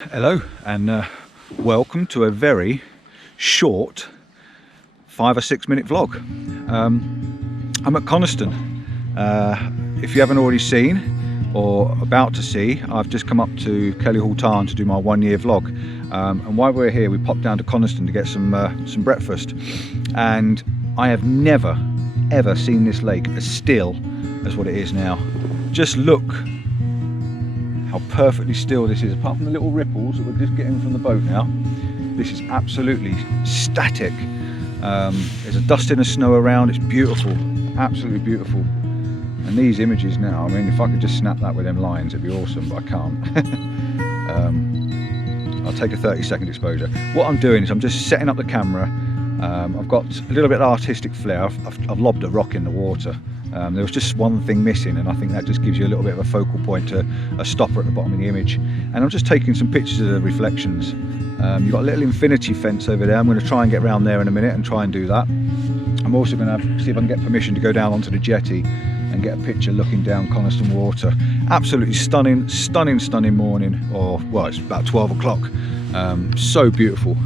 Hello and welcome to a very short 5 or 6 minute vlog. I'm at Coniston. If you haven't already seen or about to see, I've just come up to Kelly Hall Tarn to do my 1 year vlog, and while we're here we popped down to Coniston to get some breakfast, and I have never ever seen this lake as still as what it is now. Just look how perfectly still this is, apart from the little ripples that we're just getting from the boat now. This is absolutely static. There's a dusting of snow around. It's beautiful, absolutely beautiful. And these images now, I mean, if I could just snap that with them lines, it'd be awesome, but I can't. I'll take a 30-second exposure. What I'm doing is I'm just setting up the camera. I've got a little bit of artistic flair. I've lobbed a rock in the water. There was just one thing missing, and I think that just gives you a little bit of a focal point, to a stopper at the bottom of the image. And I'm just taking some pictures of the reflections. You've got a little infinity fence over there. I'm going to try and get around there in a minute and try and do that. I'm also going to see if I can get permission to go down onto the jetty and get a picture looking down Coniston water. Absolutely stunning, stunning, stunning morning, or well, it's about 12 o'clock. So beautiful.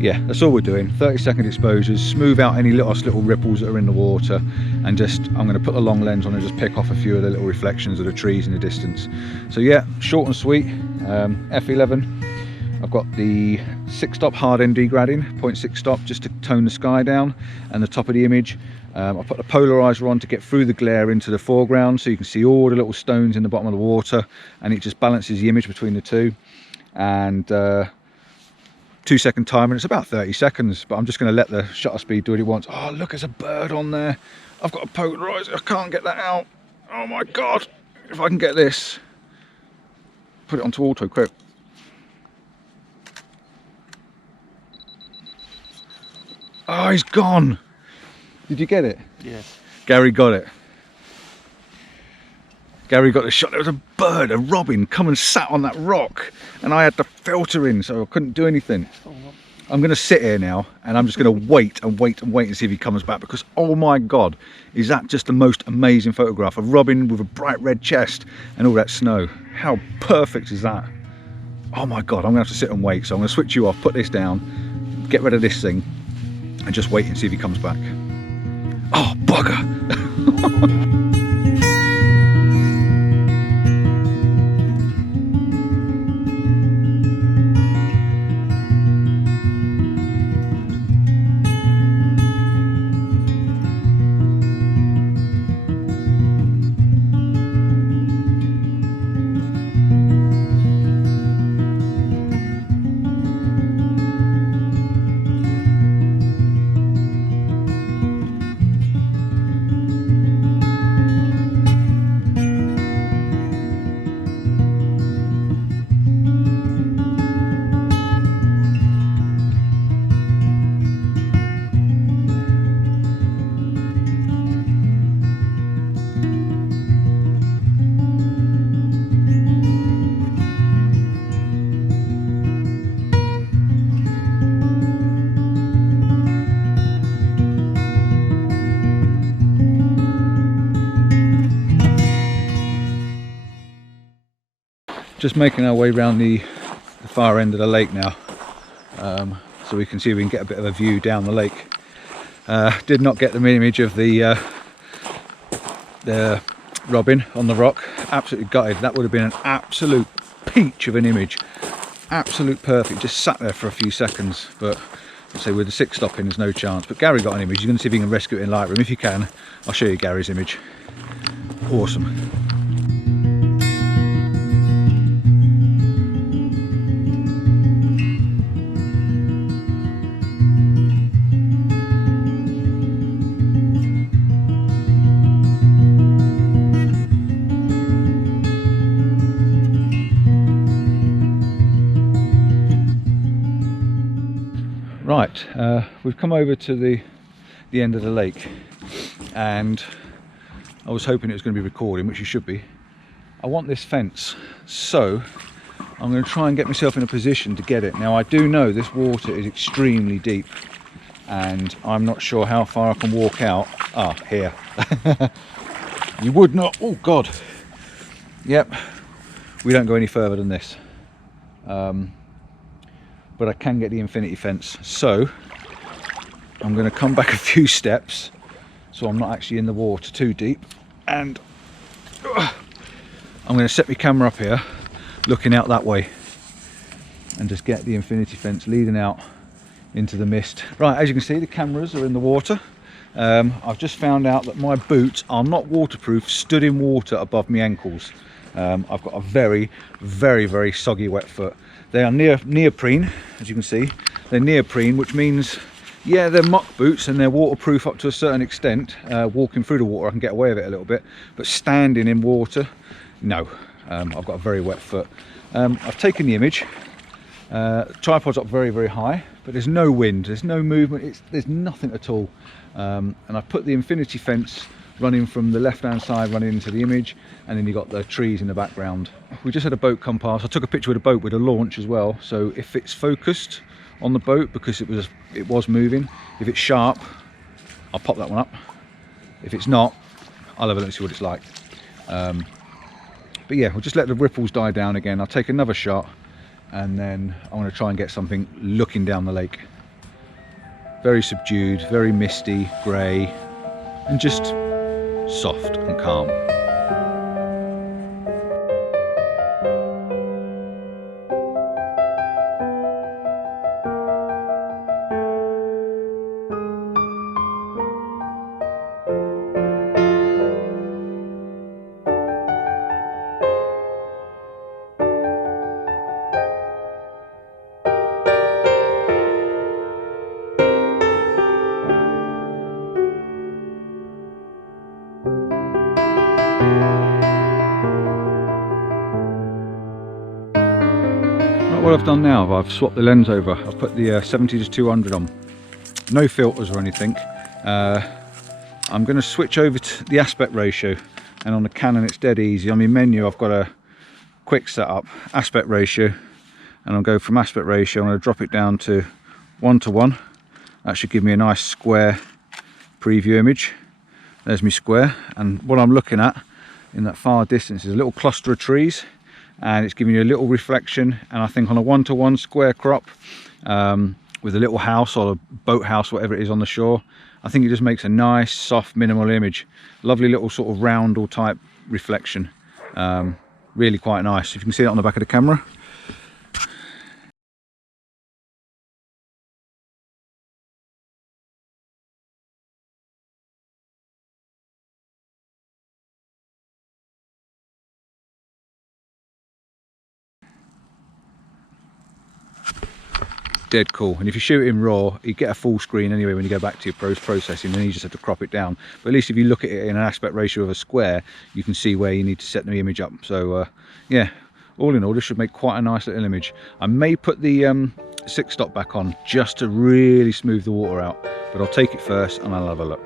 Yeah, that's all we're doing. 30-second exposures, smooth out any little ripples that are in the water, and I'm going to put the long lens on and just pick off a few of the little reflections of the trees in the distance. So yeah, short and sweet. F11. I've got the 6-stop hard end degrading, 0.6 stop, just to tone the sky down and the top of the image. I put the polarizer on to get through the glare into the foreground, so you can see all the little stones in the bottom of the water, and it just balances the image between the two. And 2-second timer, and it's about 30 seconds, but I'm just going to let the shutter speed do what it wants. Oh look, there's a bird on there. I've got a polarizer, I can't get that out. Oh my god, if I can get this, put it onto auto quick. Oh, he's gone. Did you get it? Yes. Gary got it. Gary got the shot. There was a bird, a robin, come and sat on that rock, and I had the filter in, so I couldn't do anything. I'm going to sit here now, and I'm just going to wait and wait and wait and see if he comes back, because oh my god, is that just the most amazing photograph? A robin with a bright red chest and all that snow. How perfect is that? Oh my god, I'm going to have to sit and wait, so I'm going to switch you off, put this down, get rid of this thing, and just wait and see if he comes back. Oh bugger. Just making our way around the far end of the lake now, so we can see if we can get a bit of a view down the lake. Did not get the image of the robin on the rock. Absolutely gutted. That would have been an absolute peach of an image. Absolute perfect. Just sat there for a few seconds, but I'd say with the 6-stop in, there's no chance. But Gary got an image. You're going to see if you can rescue it in Lightroom. If you can, I'll show you Gary's image. Awesome. Right, we've come over to the end of the lake, and I was hoping it was going to be recording, which you should be. I want this fence, so I'm going to try and get myself in a position to get it. Now I do know this water is extremely deep, and I'm not sure how far I can walk out. Ah, here. You would not, oh God. Yep, we don't go any further than this. but I can get the infinity fence. So I'm going to come back a few steps so I'm not actually in the water too deep, and I'm going to set my camera up here looking out that way and just get the infinity fence leading out into the mist. Right, as you can see, the cameras are in the water. I've just found out that my boots are not waterproof, stood in water above my ankles. I've got a very, very, very soggy wet foot. They are neoprene, as you can see. They're neoprene, which means, yeah, they're muck boots and they're waterproof up to a certain extent. Walking through the water, I can get away with it a little bit, but standing in water, no. I've got a very wet foot. I've taken the image. Tripod's up very, very high, but there's no wind, there's no movement, there's nothing at all. And I've put the infinity fence running from the left hand side, running into the image, and then you've got the trees in the background. We just had a boat come past. I took a picture with a boat with a launch as well, so if it's focused on the boat, because it was moving, if it's sharp, I'll pop that one up. If it's not, I'll have a look and see what it's like. But yeah, we'll just let the ripples die down again. I'll take another shot, and then I want to try and get something looking down the lake. Very subdued, very misty, grey, and just soft and calm. What I've done now, I've swapped the lens over. I've put the 70-200 on. No filters or anything. I'm going to switch over to the aspect ratio, and on the Canon it's dead easy. On my menu I've got a quick setup, aspect ratio, and I'll go from aspect ratio. I'm going to drop it down to 1:1. That should give me a nice square preview image. There's my square, and what I'm looking at in that far distance is a little cluster of trees, and it's giving you a little reflection. And I think on a 1:1 square crop with a little house or a boat house, whatever it is, on the shore, I think it just makes a nice soft minimal image. Lovely little sort of roundel type reflection. Really quite nice. If you can see that on the back of the camera. Dead cool. And if you shoot in raw, you get a full screen anyway when you go back to your processing, and you just have to crop it down. But at least if you look at it in an aspect ratio of a square, you can see where you need to set the image up. So yeah, all in all, this should make quite a nice little image. I may put the 6-stop back on just to really smooth the water out, but I'll take it first and I'll have a look.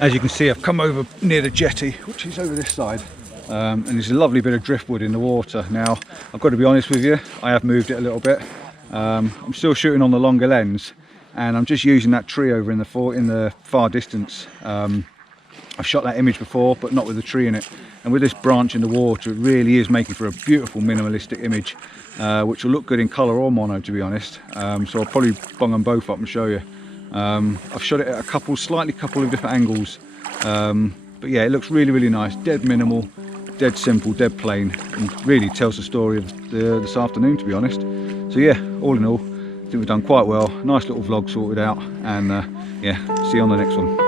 As you can see, I've come over near the jetty, which is over this side, and there's a lovely bit of driftwood in the water. Now, I've got to be honest with you, I have moved it a little bit. I'm still shooting on the longer lens, and I'm just using that tree over in the far distance. I've shot that image before, but not with a tree in it. And with this branch in the water, it really is making for a beautiful minimalistic image, which will look good in colour or mono, to be honest. So I'll probably bung them both up and show you. I've shot it at a slightly couple of different angles, but yeah, it looks really, really nice. Dead minimal, dead simple, dead plain, and really tells the story of this afternoon, to be honest. So yeah, all in all, I think we've done quite well. Nice little vlog sorted out, and yeah, see you on the next one.